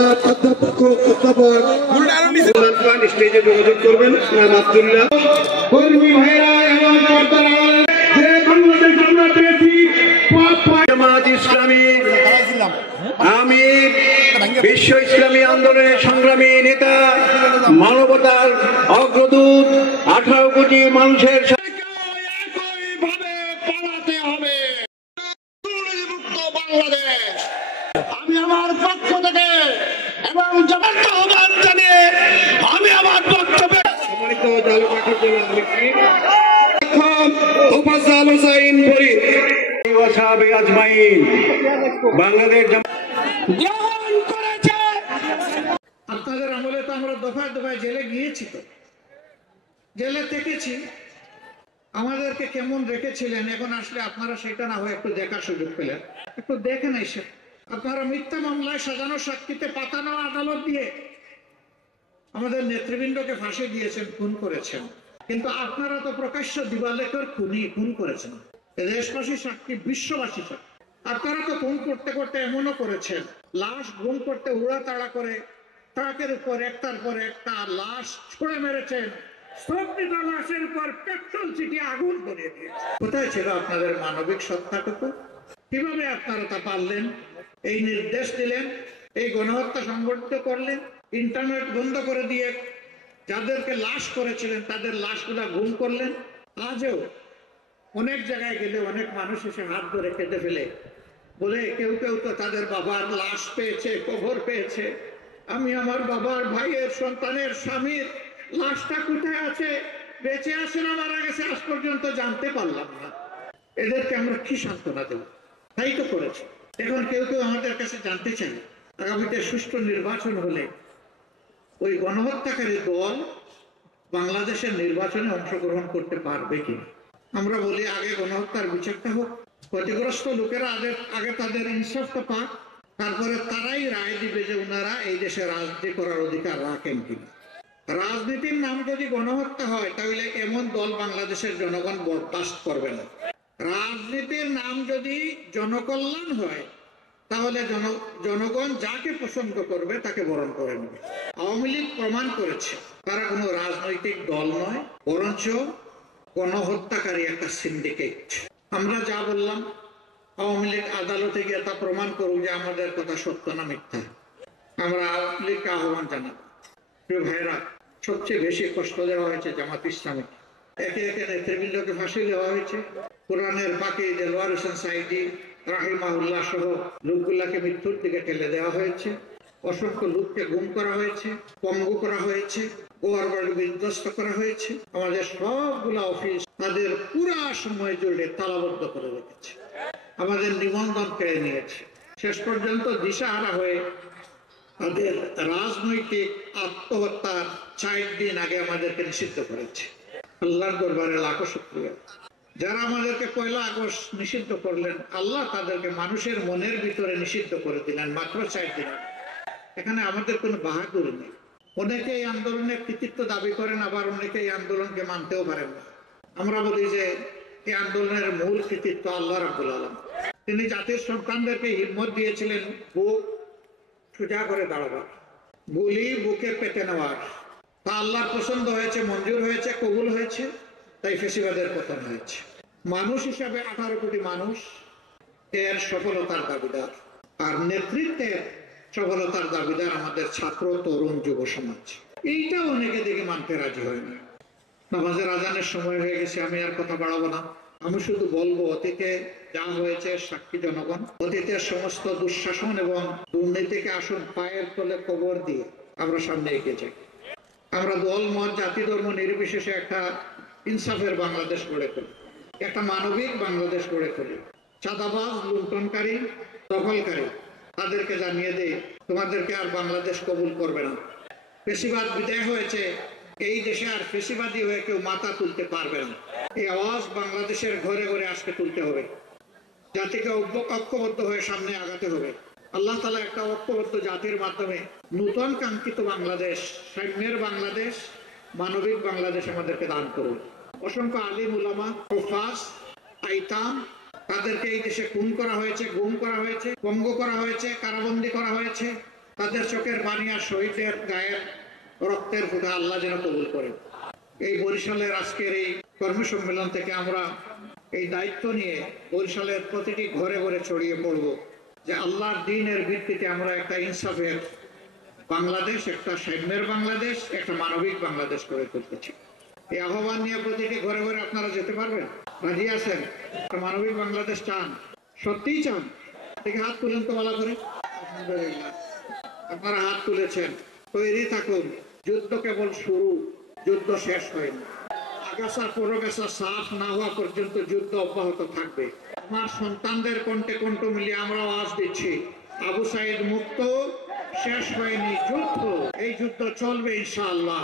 জনাব অধ্যাপক স্টেজে যোগাযোগ করবেন। আব্দুল্লাহ কর্মী ভাইরা এবং বাংলাদেশ আমরা পেয়েছি জামাত ইসলামী আমির বিশ্ব ইসলামী আন্দোলনের সংগ্রামী নেতা মানবতার অগ্রদূত 18 কোটি মানুষের একইভাবে পালাতে হবে দুর্নীতিমুক্ত বাংলাদেশ। আমি আমার পক্ষ থেকে এবং জবাবটা আহ্বান জানিয়ে আমি আমার বক্তব্য সম্মানিত জলপাঠক তোফাজ্জল হোসেন ফরিদ ওয়াসাবে আজমাইন বাংলাদেশ গ্রহণ করেছে। আপনাদের আমলে তো আমরা দফায় দফায় জেলে গিয়েছি, তো জেলে থেকেছি, আমাদেরকে কেমন রেখেছিলেন। এখন আসলে আপনারা সেটা না হয় একটু দেখার সুযোগ পেলেন, একটু দেখেন এসে। আপনারা মিথ্যা মামলায় সাজানো সাক্ষীতে পাতানো আদালত দিয়ে আমাদের নেতৃবৃন্দকে ফাঁসি দিয়েছেন, খুন করেছেন। কিন্তু আপনারা তো প্রকাশ্য দিবালেখের খুন করেছেন। দেশবাসী সাক্ষী, বিশ্ববাসী সাক্ষী। আপনারা তো খুন করতে করতে এমনও করেছেন, লাশ গুম করতে উড়াতাড়া করে ট্রাকের উপর একটার পর একটা লাশ ছুঁড়ে মেরেছেন, স্তব্ধ লাশের উপর পেট্রোল ছিটিয়ে আগুন ধরিয়ে দিয়েছে। কোথায় ছিল আপনাদের মানবিক সত্তাটুকু? কিভাবে আপনারা তা পারলেন? এই নির্দেশ দিলেন, এই গণহত্যা সংগঠিত করলেন, ইন্টারনেট বন্ধ করে দিয়ে যাদেরকে লাশ করেছিলেন তাদের লাশগুলা গুম করলেন। আজও অনেক জায়গায় গেলে অনেক মানুষ এসে হাত ধরে কেঁদে ফেলে, বলে কেউ কেউ তো তাদের বাবার লাশ পেয়েছে, কবর পেয়েছে। আমি আমার বাবার, ভাইয়ের, সন্তানের, স্বামীর লাশটা কোথায় আছে, বেঁচে আছে না মারা গেছে, আজ পর্যন্ত জানতে পারলাম না। এদেরকে আমরা কি সান্ত্বনা দেব? তাই তো করেছে। এখন কেউ কেউ আমাদের কাছে জানতে চাই, আগামীতে সুষ্ঠু নির্বাচন হলে ওই গণহত্যাকারী দল বাংলাদেশের নির্বাচনে অংশগ্রহণ করতে পারবে কিনা। আমরা বলি আগে গণহত্যার বিচারটা হোক, ক্ষতিগ্রস্ত লোকেরা আগে তাদের ইনসাফটা পাক, তারপরে তারাই রায় দিবে যে ওনারা এই দেশে রাজনীতি করার অধিকার রাখেন কিনা। রাজনীতির নাম যদি গণহত্যা হয় তাহলে এমন দল বাংলাদেশের জনগণ বরদাস্ত করবে না। রাজনীতির নাম যদি জনকল্যাণ হয় তাহলে জনগণ যাকে পছন্দ করবে তাকে বরণ করে নেবে। আওয়ামী লীগ প্রমাণ করেছে তারা কোনো রাজনৈতিক দল নয়, বরঞ্চ গণহত্যাকারী একটা সিন্ডিকেট। আমরা যা বললাম, আওয়ামী লীগ আদালতে গিয়ে তা প্রমাণ করুক যে আমাদের কথা সত্য না মিথ্যা। আমরা আওয়ামী লীগকে আহ্বান জানাবো, প্রিয় ভাইরা, সবচেয়ে বেশি কষ্ট দেওয়া হয়েছে জামাত ইসলামীকে। একে একে নেতৃবৃন্দকে ফাঁসি দেওয়া হয়েছে। কোরআনের পাকে দেলোয়ার হোসেন সাইদি রাহিমাহুল্লাহ সহ লোকগুলাকে মৃত্যুর দিকে ঠেলে দেওয়া হয়েছে। অসংখ্য লোককে গুম করা হয়েছে, পঙ্গু করা হয়েছে, গোয়ারবাড়ি বিধ্বস্ত করা হয়েছে। আমাদের সবগুলা অফিস তাদের পুরা সময় জুড়ে তালাবদ্ধ করে রেখেছে, আমাদের নিবন্ধন কেড়ে নিয়েছে। শেষ পর্যন্ত দিশাহারা হয়ে তাদের রাজনৈতিক আত্মহত্যার 4 দিন আগে আমাদেরকে নিষিদ্ধ করেছে। আল্লাহর দরবারে লাখো শুকরিয়া। যারা আমাদেরকে 1 আগস্ট নিষিদ্ধ করলেন, আল্লাহ তাদেরকে মানুষের মনের ভিতরে নিষিদ্ধ করে দিলেন মাত্র 4 দিন। এখানে আমাদের কোনো বাহাদুরি নেই। অনেকে এই আন্দোলনে কৃতিত্ব দাবি করেন, আবার অনেকে এই আন্দোলনকে মানতেও পারেন না। আমরা বলি যে এই আন্দোলনের মূল কৃতিত্ব আল্লাহ রাব্বুল আলামিন। তিনি জাতির সন্তানদেরকে হিম্মত দিয়েছিলেন বুক সোজা করে দাঁড়াবার, গুলি বুকে পেতে নেওয়ার। তা আল্লাহর পছন্দ হয়েছে, মঞ্জুর হয়েছে, কবুল হয়েছে, তাই ফেসিবাদের পতন হয়েছে। মানুষ হিসাবে 18 কোটি মানুষ এর সফলতার দাবিদার, আর নেতৃত্বের সফলতার দাবিদার আমাদের ছাত্র, তরুণ, যুব সমাজ। এইটা অনেকে দেখে মানতে রাজি হয় না। নামাজের আজানের সময় হয়ে গেছে, আমি আর কথা বাড়াবো না। আমি শুধু বলবো, অতীতে যা হয়েছে সাক্ষী জনগণ। অতীতের সমস্ত দুঃশাসন এবং দুর্নীতিকে আসুন পায়ের তলে কবর দিয়ে আমরা সামনে এগিয়ে যাই। আমরা দল, মত, জাতি, ধর্ম নির্বিশেষে একটা ইনসাফের বাংলাদেশ গড়ে তুলি, একটা মানবিক বাংলাদেশ গড়ে তুলি। চাঁদাবাজ, লুণ্ঠনকারী, দখলকারী তাদেরকে জানিয়ে দেয় তোমাদেরকে আর বাংলাদেশ কবুল করবে না। ফেসিবাদ বিদায় হয়েছে, এই দেশে আর ফেসিবাদী হয়ে কেউ মাথা তুলতে পারবে না। এই আওয়াজ বাংলাদেশের ঘরে ঘরে আজকে তুলতে হবে। জাতিকে ঐক্যবদ্ধ হয়ে সামনে আগাতে হবে। আল্লাহ তাআলা একটা ঐক্যবদ্ধ জাতির মাধ্যমে নূতন কাঙ্ক্ষিত বাংলাদেশ, সাম্যের বাংলাদেশ, মানবিক বাংলাদেশ আমাদেরকে দান করুন। অসংখ্য আলিম, উলামা, হুফাজ, আইতাম তাদেরকে এই দেশে খুন করা হয়েছে, গুম করা হয়েছে, পঙ্গু করা হয়েছে, কারাবন্দী করা হয়েছে। তাদের চোখের পানি আর শহীদের গায়ের রক্তের ফোঁটা আল্লাহ যেন কবুল করেন। এই বরিশালের আজকের এই কর্মসম্মেলন থেকে আমরা এই দায়িত্ব নিয়ে বরিশালের প্রতিটি ঘরে ঘরে ছড়িয়ে পড়ব যে আল্লাহর দ্বীনের ভিত্তিতে আমরা একটা ইনসাফের বাংলাদেশ, একটা সাম্যের বাংলাদেশ, একটা মানবিক বাংলাদেশ করে তুলতেছি। এই আহ্বান নিয়ে প্রতিটি ঘরে ঘরে আপনারা যেতে পারবেন? রাজি আছেন? একটা মানবিক বাংলাদেশ চান? সত্যিই চান? দেখে হাত তুলেন তো ভালো করে। আলহামদুলিল্লাহ, আপনারা হাত তুলেছেন। তৈরি থাকুন, যুদ্ধ কেবল শুরু, যুদ্ধ শেষ হয়নি। আগাছা পরগাছা সাফ না হওয়া পর্যন্ত যুদ্ধ অব্যাহত থাকবে। আমার সন্তানদের কণ্ঠে কণ্ঠ মিলিয়ে আমরা আওয়াজ দিচ্ছি, আবু সাইদ মুক্ত, শেষ হয়নি যুদ্ধ, এই যুদ্ধ চলবে ইনশাআল্লাহ।